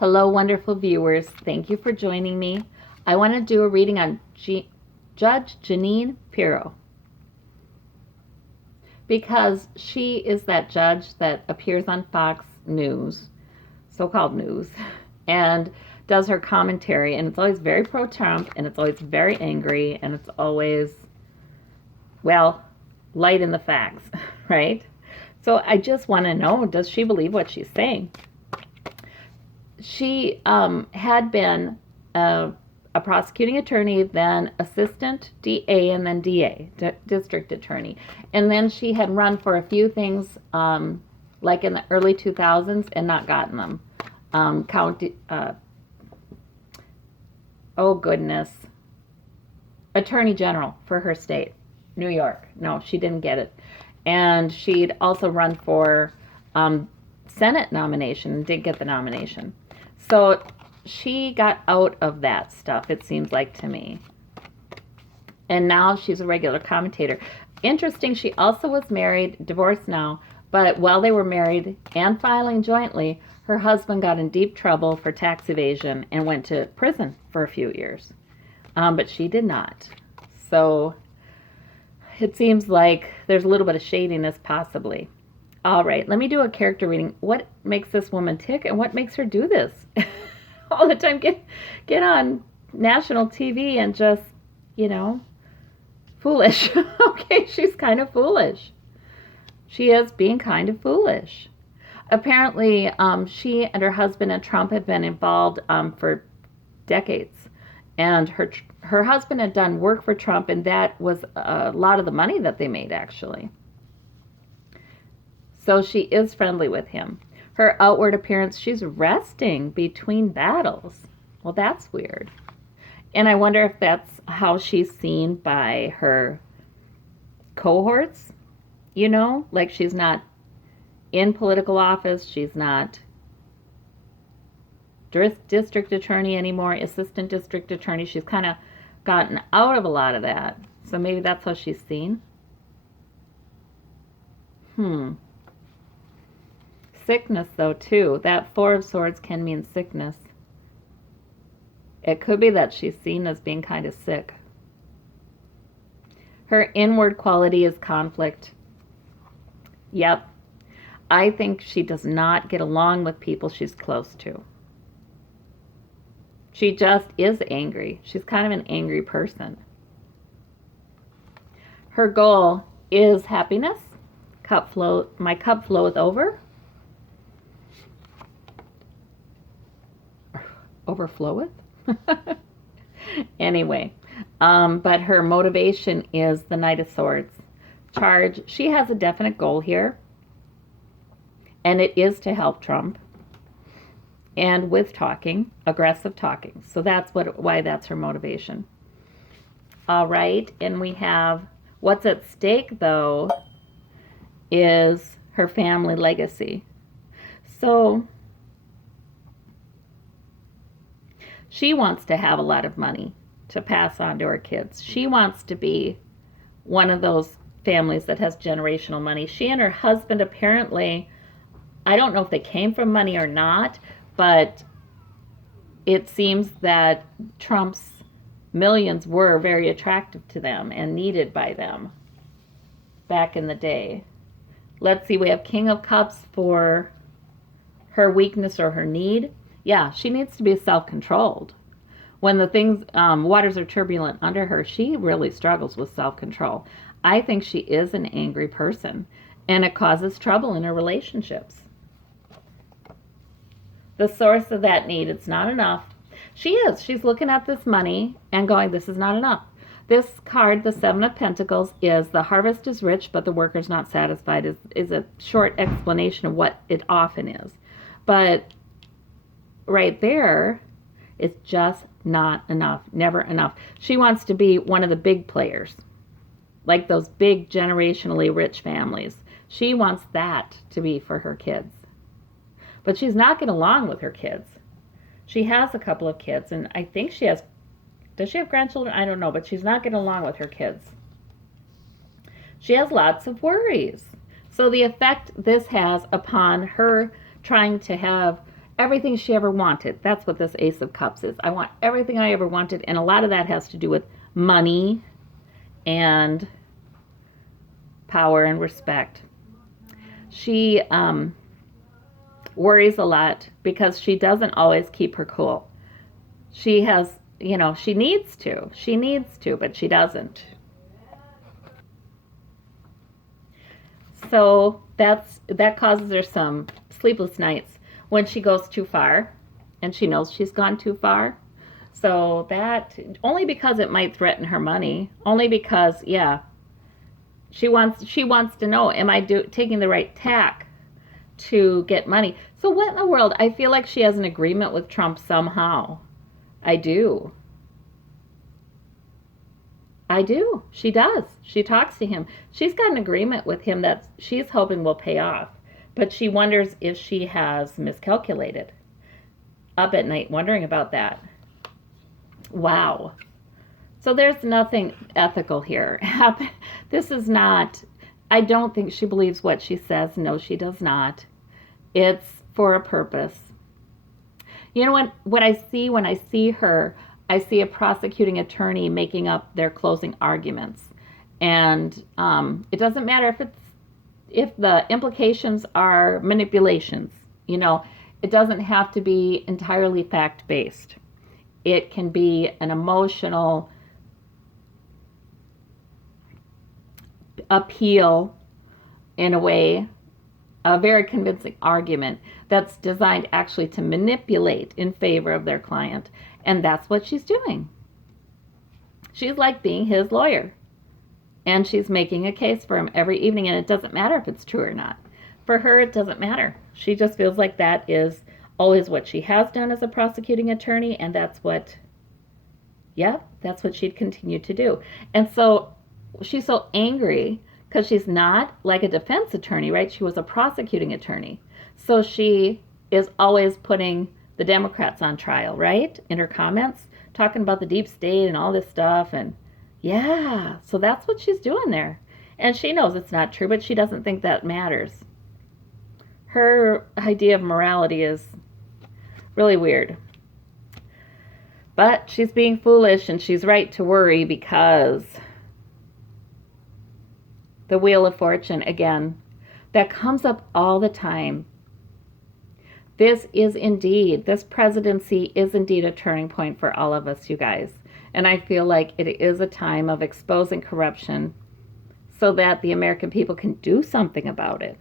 Hello, wonderful viewers. Thank you for joining me. I want to do a reading on Judge Jeanine Pirro because she is that judge that appears on Fox News, so-called news, and does her commentary, and it's always very pro-Trump, and it's always very angry, and it's always, well, light in the facts, right? So I just want to know, does she believe what she's saying? She had been a prosecuting attorney, then assistant DA, and then DA, district attorney. And then she had run for a few things, like in the early 2000s, and not gotten them. Attorney General for her state, New York. No, she didn't get it. And she'd also run for Senate nomination and didn't get the nomination. So she got out of that stuff, it seems like to me. And now she's a regular commentator. Interesting, she also was married, divorced now, but while they were married and filing jointly, her husband got in deep trouble for tax evasion and went to prison for a few years. But she did not. So it seems like there's a little bit of shadiness possibly. All right, let me do a character reading. What makes this woman tick and what makes her do this all the time? Get on national TV and just, foolish. Okay, she's kind of foolish. She is being kind of foolish. Apparently, she and her husband and Trump have been involved for decades. And her husband had done work for Trump, and that was a lot of the money that they made, actually. So she is friendly with him. Her outward appearance, she's resting between battles. Well, that's weird. And I wonder if that's how she's seen by her cohorts, like she's not in political office, she's not district attorney anymore, assistant district attorney. She's kind of gotten out of a lot of that. So maybe that's how she's seen. Sickness, though, too. That Four of Swords can mean sickness. It could be that she's seen as being kind of sick. Her inward quality is conflict. Yep. I think she does not get along with people she's close to. She just is angry. She's kind of an angry person. Her goal is happiness. My cup floweth over. Overfloweth? Anyway, but her motivation is the Knight of Swords. Charge. She has a definite goal here, and it is to help Trump. And with talking, aggressive talking. So that's why that's her motivation. All right, and we have what's at stake, though, is her family legacy. So she wants to have a lot of money to pass on to her kids. She wants to be one of those families that has generational money. She and her husband apparently, I don't know if they came from money or not, but it seems that Trump's millions were very attractive to them and needed by them back in the day. Let's see, we have King of Cups for her weakness or her need. Yeah, she needs to be self-controlled. When the waters are turbulent under her, she really struggles with self-control. I think she is an angry person, and it causes trouble in her relationships. The source of that need, it's not enough. She's looking at this money and going, this is not enough. This card, the Seven of Pentacles, is the harvest is rich, but the worker's not satisfied, is a short explanation of what it often is. But right there, it's just not enough, never enough. She wants to be one of the big players, like those big generationally rich families. She wants that to be for her kids. But she's not getting along with her kids. She has a couple of kids, and I think does she have grandchildren? I don't know, but she's not getting along with her kids. She has lots of worries. So the effect this has upon her trying to have everything she ever wanted. That's what this Ace of Cups is. I want everything I ever wanted, and a lot of that has to do with money and power and respect. She worries a lot because she doesn't always keep her cool. She has, she needs to, but she doesn't. So that causes her some sleepless nights when she goes too far, and she knows she's gone too far. So that, only because it might threaten her money, only because, she wants to know, am I taking the right tack to get money? So what in the world? I feel like she has an agreement with Trump somehow. I do. She does. She talks to him. She's got an agreement with him that she's hoping will pay off. But she wonders if she has miscalculated. Up at night wondering about that. Wow. So there's nothing ethical here. This is not, I don't think she believes what she says. No, she does not. It's for a purpose. You know what I see when I see her, I see a prosecuting attorney making up their closing arguments. And it doesn't matter if the implications are manipulations. It doesn't have to be entirely fact-based. It can be an emotional appeal, in a way, a very convincing argument that's designed actually to manipulate in favor of their client. And that's what she's doing. She's like being his lawyer. And she's making a case for him every evening, and it doesn't matter if it's true or not. For her, it doesn't matter. She just feels like that is always what she has done as a prosecuting attorney, and that's what she'd continue to do. And so she's so angry because she's not like a defense attorney, right? She was a prosecuting attorney. So she is always putting the Democrats on trial, right? In her comments, talking about the deep state and all this stuff. And so that's what she's doing there. And she knows it's not true, but she doesn't think that matters. Her idea of morality is really weird. But she's being foolish, and she's right to worry, because the Wheel of Fortune, again, that comes up all the time. This presidency is indeed a turning point for all of us, you guys. And I feel like it is a time of exposing corruption so that the American people can do something about it.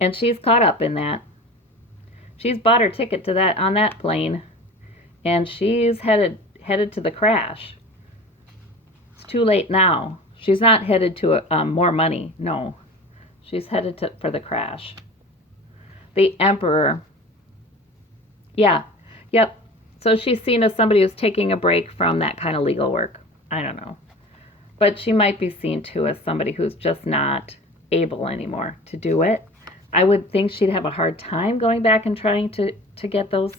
And she's caught up in that. She's bought her ticket to that on that plane, and she's headed to the crash. It's too late now. She's not headed to more money. No, she's headed for the crash. The Emperor. Yep. So she's seen as somebody who's taking a break from that kind of legal work. I don't know. But she might be seen too as somebody who's just not able anymore to do it. I would think she'd have a hard time going back and trying to get those.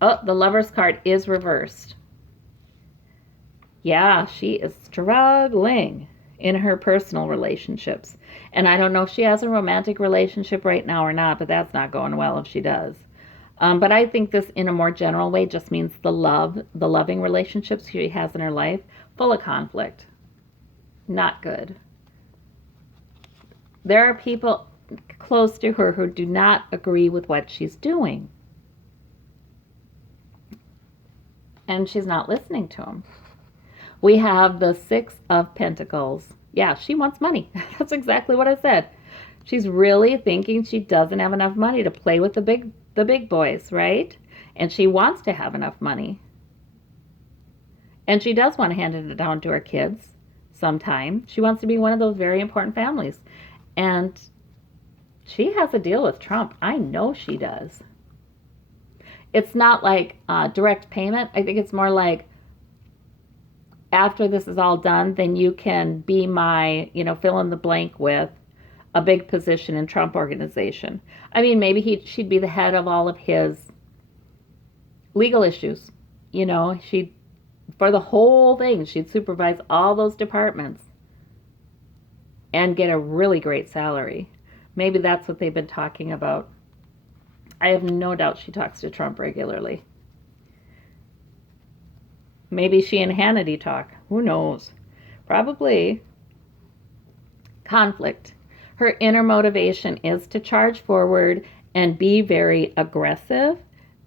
Oh, the Lover's card is reversed. Yeah, she is struggling in her personal relationships. And I don't know if she has a romantic relationship right now or not, but that's not going well if she does. But I think this, in a more general way, just means the loving relationships she has in her life, full of conflict. Not good. There are people close to her who do not agree with what she's doing. And she's not listening to them. We have the Six of Pentacles. Yeah, she wants money. That's exactly what I said. She's really thinking she doesn't have enough money to play with the big boys, right? And she wants to have enough money. And she does want to hand it down to her kids sometime. She wants to be one of those very important families. And she has a deal with Trump. I know she does. It's not like direct payment. I think it's more like, after this is all done, then you can be my, fill in the blank with a big position in Trump organization. I mean, maybe she'd be the head of all of his legal issues. For the whole thing, she'd supervise all those departments and get a really great salary. Maybe that's what they've been talking about. I have no doubt she talks to Trump regularly. Maybe she and Hannity talk. Who knows? Probably. Conflict. Her inner motivation is to charge forward and be very aggressive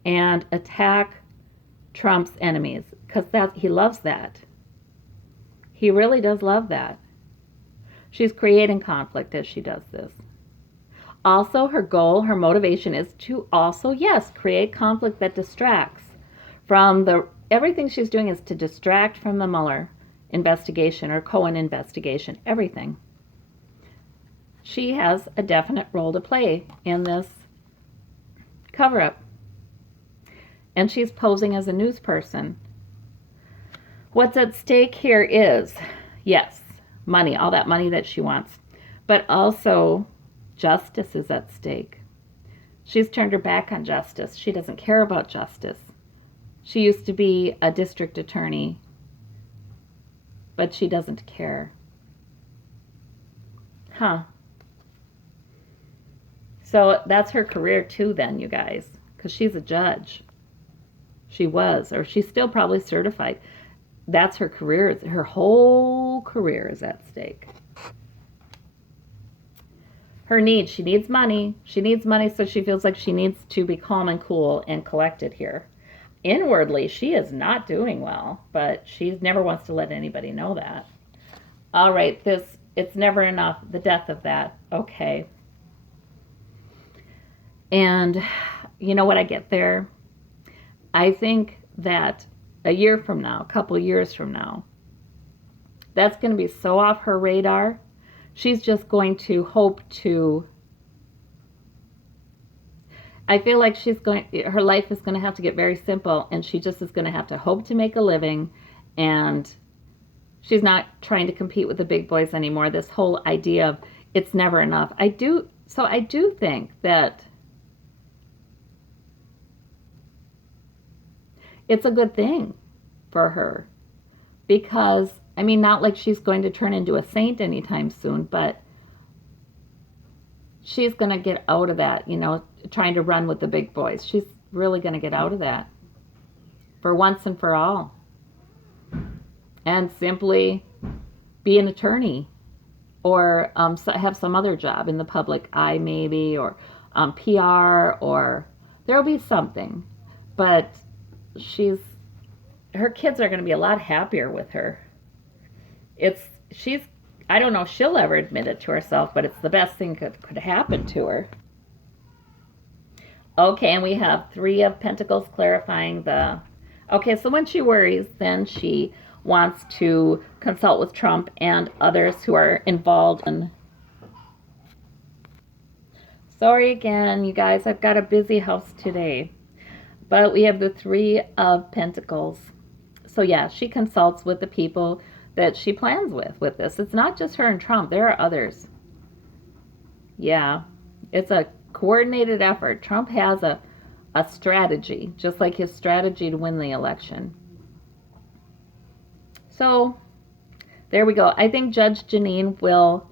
and attack Trump's enemies, because he loves that. He really does love that. She's creating conflict as she does this. Also, her goal, her motivation is to also, yes, create conflict that distracts from everything she's doing is to distract from the Mueller investigation or Cohen investigation, everything. She has a definite role to play in this cover-up. And she's posing as a news person. What's at stake here is, yes, money, all that money that she wants, but also justice is at stake. She's turned her back on justice. She doesn't care about justice. She used to be a district attorney, but she doesn't care. Huh. So that's her career too then, you guys, because she's a judge. She was, or she's still probably certified. That's her career. Her whole career is at stake. Her needs. She needs money. She needs money, so she feels like she needs to be calm and cool and collected here. Inwardly, she is not doing well, but she never wants to let anybody know that. All right, it's never enough. The death of that. Okay. And you know what I get there? I think that a year from now, a couple years from now, that's going to be so off her radar. She's just going to hope to, I feel like her life is going to have to get very simple, and she just is going to have to hope to make a living, and she's not trying to compete with the big boys anymore. This whole idea of it's never enough. I do think that it's a good thing for her, because, I mean, not like she's going to turn into a saint anytime soon, but she's going to get out of that, trying to run with the big boys. She's really going to get out of that for once and for all, and simply be an attorney, or have some other job in the public eye maybe, or PR, or there'll be something. But her kids are going to be a lot happier with her. I don't know if she'll ever admit it to herself, but it's the best thing could happen to her. Okay, and we have 3 of Pentacles clarifying okay, so when she worries, then she wants to consult with Trump and others who are involved in. Sorry again, you guys, I've got a busy house today. But we have the 3 of Pentacles. So yeah, she consults with the people that she plans with this. It's not just her and Trump. There are others. Yeah, it's a coordinated effort. Trump has a strategy, just like his strategy to win the election. So there we go. I think Judge Jeanine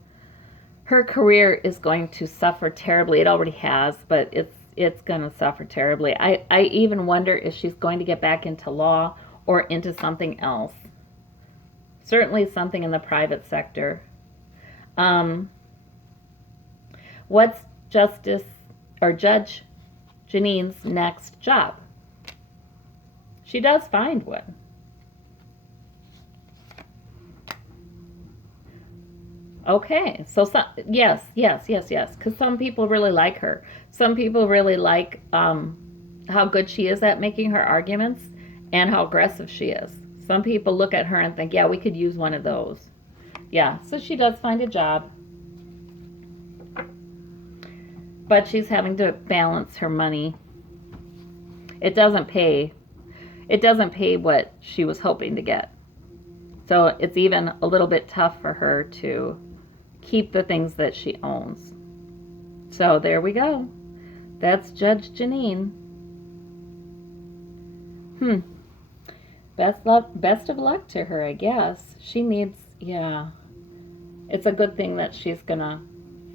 her career is going to suffer terribly. It already has, but it's going to suffer terribly. I even wonder if she's going to get back into law or into something else. Certainly something in the private sector. What's Judge Jeanine's next job? She does find one. Okay, so yes, because some people really like her. Some people really like how good she is at making her arguments and how aggressive she is. Some people look at her and think, yeah, we could use one of those. Yeah, so she does find a job. But she's having to balance her money. It doesn't pay. It doesn't pay what she was hoping to get. So it's even a little bit tough for her to keep the things that she owns. So there we go. That's Judge Jeanine. Best of luck to her, I guess. She needs, yeah. It's a good thing that she's gonna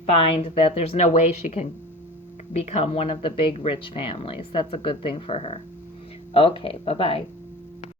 find that there's no way she can become one of the big rich families. That's a good thing for her. Okay, bye-bye.